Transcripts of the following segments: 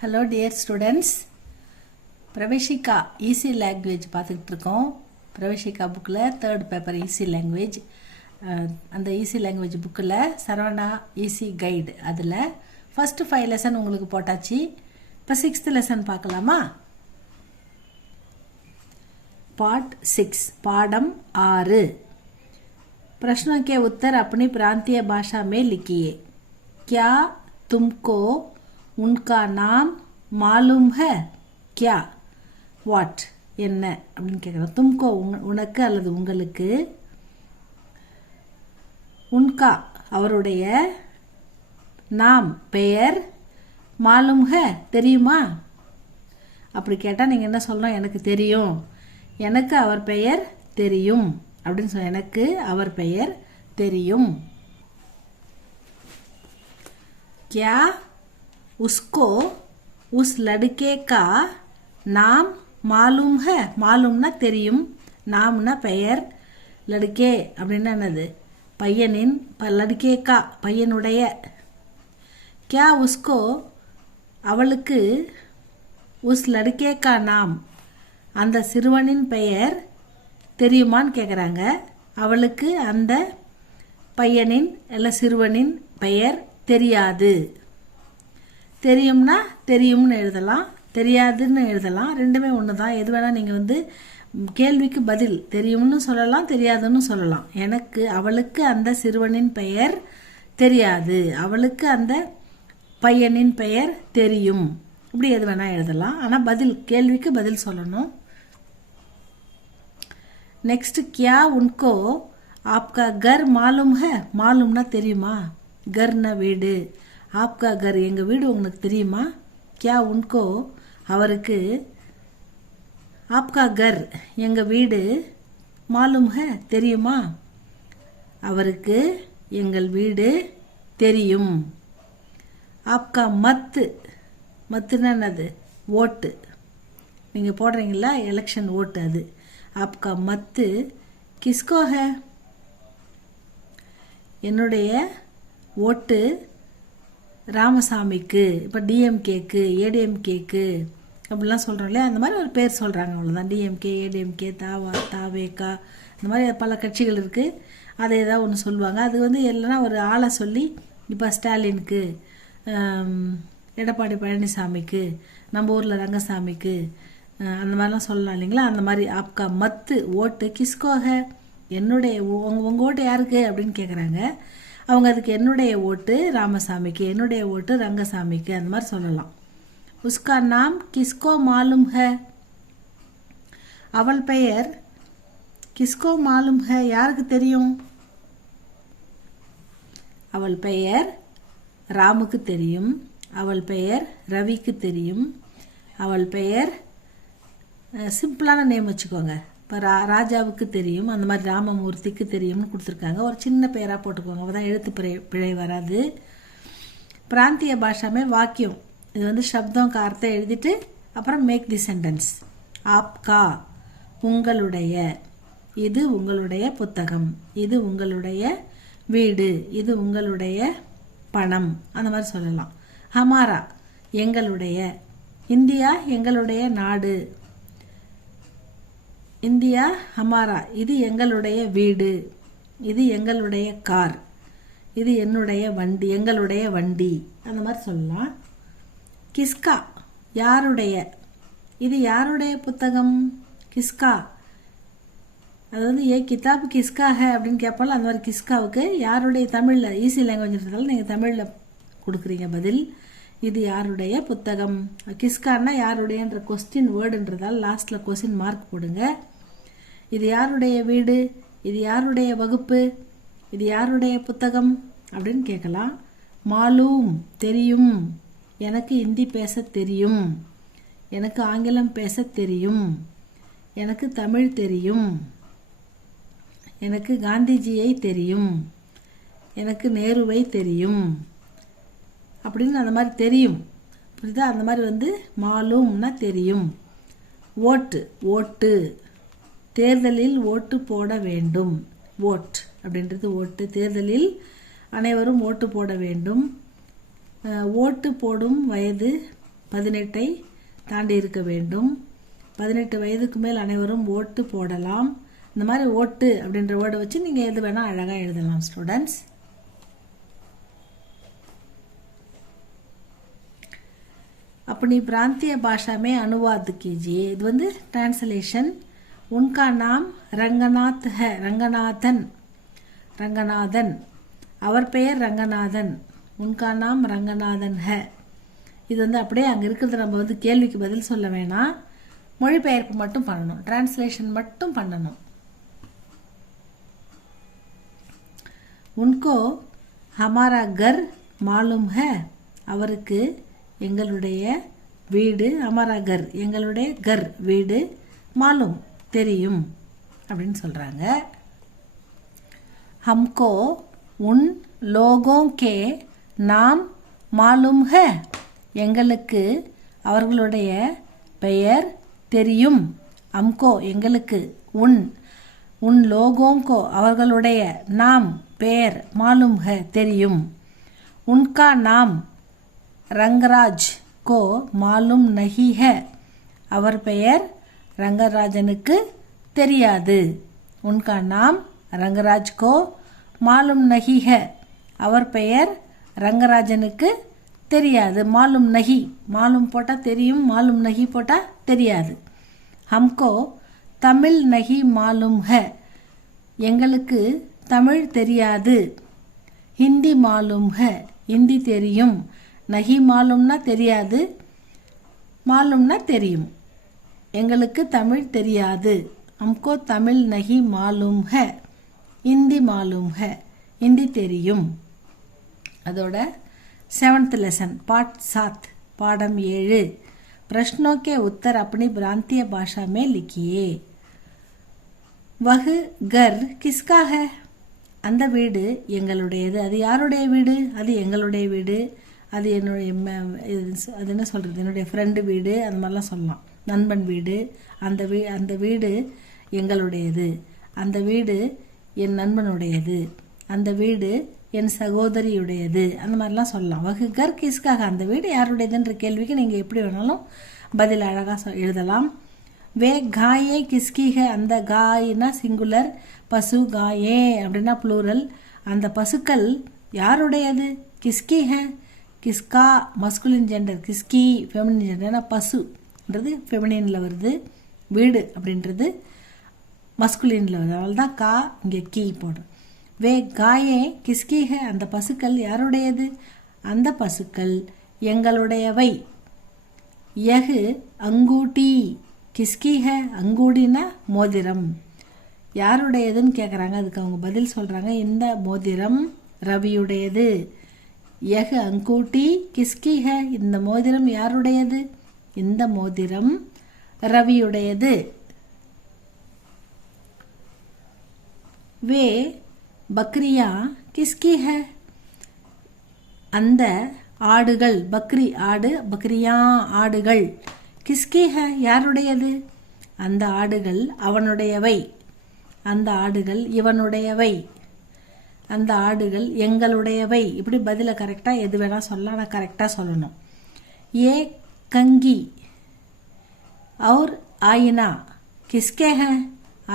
Hello dear students. Praveshika easy language பார்த்துக்கிட்டு இருக்கோம். Praveshika புக்கில் 3rd paper easy language. அந்த easy language புக்கில் சரவணா easy guide அதில் first 5 lesson உங்களுக்கு போட்டாச்சு. இப்போ 6th lesson பார்க்கலாமா? Part 6 पाठम 6 प्रश्नों के उत्तर अपनी प्रांतीय भाषा में लिखिए. क्या तुमको उनका नाम मालूम है? क्या வாட் என்ன அப்படின்னு கேட்குறோம். தும்கோ உனக்கு அல்லது உங்களுக்கு, உன்கா அவருடைய, நாம் பெயர், மாலும் ஹே தெரியுமா? அப்படி கேட்டால் நீங்கள் என்ன சொல்லணும்? எனக்கு தெரியும், எனக்கு அவர் பெயர் தெரியும் அப்படின்னு சொல்ல. எனக்கு அவர் பெயர் தெரியும். क्या उसको उस लड़के का नाम मालूम है? मालूमना தெரியும், நாம்னா பெயர், லடுக்கே அப்படின்னா என்னது? பையனின், லடுக்கே கா பையனுடைய. क्या उसको அவளுக்கு, உஸ் லடுக்கே கா நாம் அந்த சிறுவனின் பெயர் தெரியுமான்னு கேட்குறாங்க. அவளுக்கு அந்த பையனின் இல்லை சிறுவனின் பெயர் தெரியாது. தெரியும்னா தெரியும்னு எழுதலாம், தெரியாதுன்னு எழுதலாம், ரெண்டுமே ஒன்று தான். எது வேணால் நீங்கள் கேள்விக்கு பதில் தெரியும்னு சொல்லலாம், தெரியாதுன்னு சொல்லலாம். எனக்கு அவளுக்கு அந்த சிறுவனின் பெயர் தெரியாது, அவளுக்கு அந்த பையனின் பெயர் தெரியும், இப்படி எது வேணால் எழுதலாம். ஆனால் பதில், கேள்விக்கு பதில் சொல்லணும். நெக்ஸ்ட், क्या उनको आपका घर मालूम है? मालूमना தெரியுமா, கர்னா வீடு, आपका घर எங்கள் வீடு உங்களுக்கு தெரியுமா? क्या उनको அவருக்கு, आपका घर எங்கள் வீடு, மாலும் है தெரியுமா, அவருக்கு எங்கள் வீடு தெரியும். आपका மத், மத்துன்னா என்னது? ஓட்டு, நீங்கள் போடுறீங்களா எலெக்ஷன் ஓட்டு, அது. आपका மத் किसको है? என்னுடைய ஓட்டு ராமசாமிக்கு. இப்போ டிஎம்கேக்கு, ஏடிஎம்கேக்கு அப்படிலாம் சொல்கிறோம் இல்லையா, அந்த மாதிரி ஒரு பேர் சொல்கிறாங்க, அவ்வளோதான். டிஎம்கே, ஏடிஎம்கே, தாவேகா, இந்த மாதிரி பல கட்சிகள் இருக்குது. அதை ஏதாவது ஒன்று சொல்லுவாங்க. அது இல்லைன்னா ஒரு ஆளை சொல்லி, இப்போ ஸ்டாலினுக்கு, எடப்பாடி பழனிசாமிக்கு, நம்ம ஊரில் ரங்கசாமிக்கு, அந்த மாதிரிலாம் சொல்லலாம் இல்லைங்களா. அந்த மாதிரி ஆப்கா மத்து ஓட்டு கிஸ்கோக, என்னுடைய, உங்கள் ஓட்டு யாருக்கு அப்படின்னு கேட்குறாங்க. அவங்க அதுக்கு என்னுடைய ஓட்டு ராமசாமிக்கு, என்னுடைய ஓட்டு ரங்கசாமிக்கு, அந்த மாதிரி சொல்லலாம். உஸ்கா நாம் கிஸ்கோ மாலும் ஹே, அவள் பெயர் கிஸ்கோ மாலும் ஹே யாருக்கு தெரியும்? அவள் பெயர் ராமுக்கு தெரியும், அவள் பெயர் ரவிக்கு தெரியும், அவள் பெயர் சிம்பிளான நேம் வச்சுக்கோங்க. இப்போ ராஜாவுக்கு தெரியும், அந்த மாதிரி ராமமூர்த்திக்கு தெரியும்னு கொடுத்துருக்காங்க. ஒரு சின்ன பெயராக போட்டுக்கோங்க, அப்போ தான் எழுத்து பிழை வராது. பிராந்திய பாஷாமே வாக்கியம், இது சப்தம் காரத்தை எழுதிட்டு அப்புறம் மேக் தி சென்டென்ஸ். ஆப்கா உங்களுடைய, இது உங்களுடைய புத்தகம், இது உங்களுடைய வீடு, இது உங்களுடைய பணம், அந்த மாதிரி சொல்லலாம். ஹமாரா எங்களுடைய, இந்தியா எங்களுடைய நாடு, இந்தியா ஹமாரா இது எங்களுடைய வீடு, இது எங்களுடைய கார், இது என்னுடைய வண்டி, எங்களுடைய வண்டி, அந்த மாதிரி சொல்லலாம். கிஸ்கா யாருடைய, இது யாருடைய புத்தகம், கிஸ்கா, அது ஏ கிதாப் கிஸ்கா ஹே அப்படின்னு கேட்பால, அந்த மாதிரி கிஸ்காவுக்கு யாருடைய, தமிழில் ஈஸி லாங்குவேஜ்ன்றதால நீங்கள் தமிழில் கொடுக்குறீங்க பதில். இது யாருடைய புத்தகம், கிஸ்கான்னா யாருடையன்ற கொஸ்டின் வேர்டுன்றதால் லாஸ்ட்டில் கொஸ்டின் மார்க் போடுங்க. இது யாருடைய வீடு, இது யாருடைய வகுப்பு, இது யாருடைய புத்தகம் அப்படின்னு கேட்கலாம். மாலூம் தெரியும், எனக்கு இந்தி பேச தெரியும், எனக்கு ஆங்கிலம் பேச தெரியும், எனக்கு தமிழ் தெரியும், எனக்கு காந்திஜியை தெரியும், எனக்கு நேருவை தெரியும் அப்படின்னு அந்த மாதிரி தெரியும். புரியுதா? அந்த மாதிரி மாலூம்னா தெரியும். ஓட்டு, ஓட்டு தேர்தலில் ஓட்டு போட வேண்டும், ஓட் அப்படின்றது ஓட்டு, தேர்தலில் அனைவரும் ஓட்டு போட வேண்டும். ஓட்டு போடும் வயது 18 தாண்டி இருக்க வேண்டும். 18 வயதுக்கு மேல் அனைவரும் ஓட்டு போடலாம். இந்த மாதிரி ஓட்டு அப்படின்ற வேர்டை வச்சு நீங்கள் எது வேணால் அழகாக எழுதலாம் ஸ்டூடெண்ட்ஸ். अपनी प्रांतीय भाषा में अनुवाद कीजिए. இது வந்து டிரான்ஸ்லேஷன். उनका नाम रंगनाथ है. ரங்கநாதன். அவர் பெயர் ரங்கநாதன். उनका नाम ரங்கநாதன் है. இது வந்து அப்படியே அங்கே இருக்கிறது நம்ம வந்து கேள்விக்கு பதில் சொல்ல வேணாம், மொழிபெயர்ப்பு மட்டும் பண்ணணும், டிரான்ஸ்லேஷன் மட்டும் பண்ணணும். उनको हमारा घर मालूम है. அவருக்கு எங்களுடைய வீடு, हमारा घर எங்களுடைய घर வீடு, मालूम தெரியும் அப்படின்னு சொல்கிறாங்க. हमको उन लोगों के नाम मालूम है. எங்களுக்கு அவர்களுடைய பெயர் தெரியும். हमको எங்களுக்கு, உன் லோகோங்கோ அவர்களுடைய, நாம் பெயர், मालूम है தெரியும். उनका नाम रंगराज को मालूम नहीं है. அவர் பெயர் ரங்கராஜனுக்கு தெரியாது. उनका नाम रंगराज को मालूम नहीं है. அவர் பெயர் ரங்கராஜனுக்கு தெரியாது. मालूम नहीं, मालूम போட்டால் தெரியும், मालूम नहीं போட்டால் தெரியாது. हमको तमिल नहीं मालूम है. எங்களுக்கு தமிழ் தெரியாது. हिंदी मालूम है. हिंदी தெரியும். नहीं मालूमனா தெரியாது, मालूमனா தெரியும். எங்களுக்கு தமிழ் தெரியாது. हमको तमिल नहीं मालूम है. हिंदी मालूम है. हिंदी தெரியும். அதோட 7th lesson पाठ 7 பாடம் 7 प्रश्नों के उत्तर अपनी प्रांतीय भाषा में लिखिए. वह घर किसका है. அந்த வீடு எங்களுடையது. அது யாருடைய வீடு? அது எங்களுடைய வீடு. அது என்னுடைய, அது என்ன சொல்கிறது, என்னுடைய ஃப்ரெண்டு வீடு, அந்த மாதிரிலாம் சொல்லலாம். நண்பன் வீடு. அந்த வீடு எங்களுடையது. அந்த வீடு என் நண்பனுடையது. அந்த வீடு என் சகோதரியுடையது. அந்த மாதிரிலாம் சொல்லலாம். வகுகர் கிஸ்காக, அந்த வீடு யாருடையதுன்ற கேள்விக்கு நீங்கள் எப்படி வேணாலும் பதில் அழகாக எழுதலாம். வே காயே கிஸ்கி ஹே. அந்த காய்னா சிங்குலர், பசு காயே அப்படின்னா ப்ளூரல். அந்த பசுக்கள் யாருடையது? கிஸ்கி ஹே. கிஸ்கா மஸ்குலின் ஜெண்டர், கிஸ்கி ஃபெமினின் ஜெண்டர். ஏன்னா பசுன்றது ஃபெமினினில் வருது, வீடு அப்படின்றது மஸ்குலினில் வருது. அதனால தான் கா இங்கே கீ போடுறோம். வே காயே கிஸ்கி ஹே. அந்த பசுக்கள் யாருடையது? அந்த பசுக்கள் எங்களுடையவை. யகு அங்கூட்டி கிஸ்கி ஹே. அங்கூடினா மோதிரம். யாருடையதுன்னு கேட்குறாங்க, அதுக்கு அவங்க பதில் சொல்கிறாங்க, இந்த மோதிரம் ரவியுடையது. யகு அங்கூட்டி கிஸ்கி ஹே. இந்த மோதிரம் யாருடையது? இந்த மோதிரம் ரவியுடையது. வே பக்ரியா கிஸ்கி ஹே. அந்த ஆடுகள், பக்ரி ஆடு, பக்ரியா ஆடுகள், கிஸ்கி ஹே யாருடையது? அந்த ஆடுகள் அவனுடையவை. அந்த ஆடுகள் இவனுடையவை. அந்த ஆடுகள் எங்களுடையவை. இப்படி பதில கரெக்டாக எது வேணால் சொல்லலாம், ஆனால் கரெக்டாக சொல்லணும். ஏ கங்கி और आईना किसके हैं.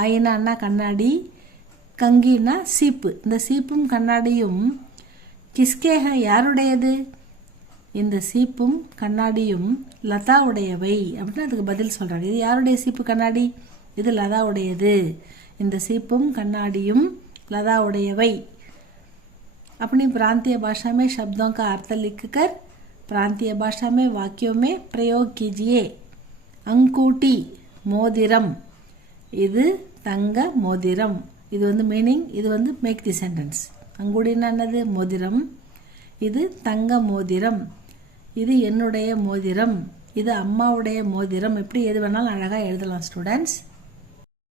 ஆயினான்னா கண்ணாடி, கங்கினா சீப்பு. இந்த சீப்பும் கண்ணாடியும் கிஸ்கே ஹே யாருடையது? இந்த சீப்பும் கண்ணாடியும் லதாவுடையவை அப்படின்னு அதுக்கு பதில் சொல்கிறாங்க. இது யாருடைய சீப்பு கண்ணாடி? இது லதாவுடையது. இந்த சீப்பும் கண்ணாடியும் लताउடையவை. अपनी प्रांतीय भाषा में शब्दों का अर्थ लिखकर प्रांतीय भाषा में वाक्यों में प्रयोग कीजिए. अंकूटी மோதிரம், இது தங்க மோதிரம். இது வந்து மீனிங், இது வந்து மேக் தி சென்டென்ஸ். அங்குடின்னா என்னது? மோதிரம். இது தங்க மோதிரம். இது என்னுடைய மோதிரம். இது அம்மாவுடைய மோதிரம். எப்படி எது வேணாலும் அழகாக எழுதலாம் ஸ்டூடெண்ட்ஸ்.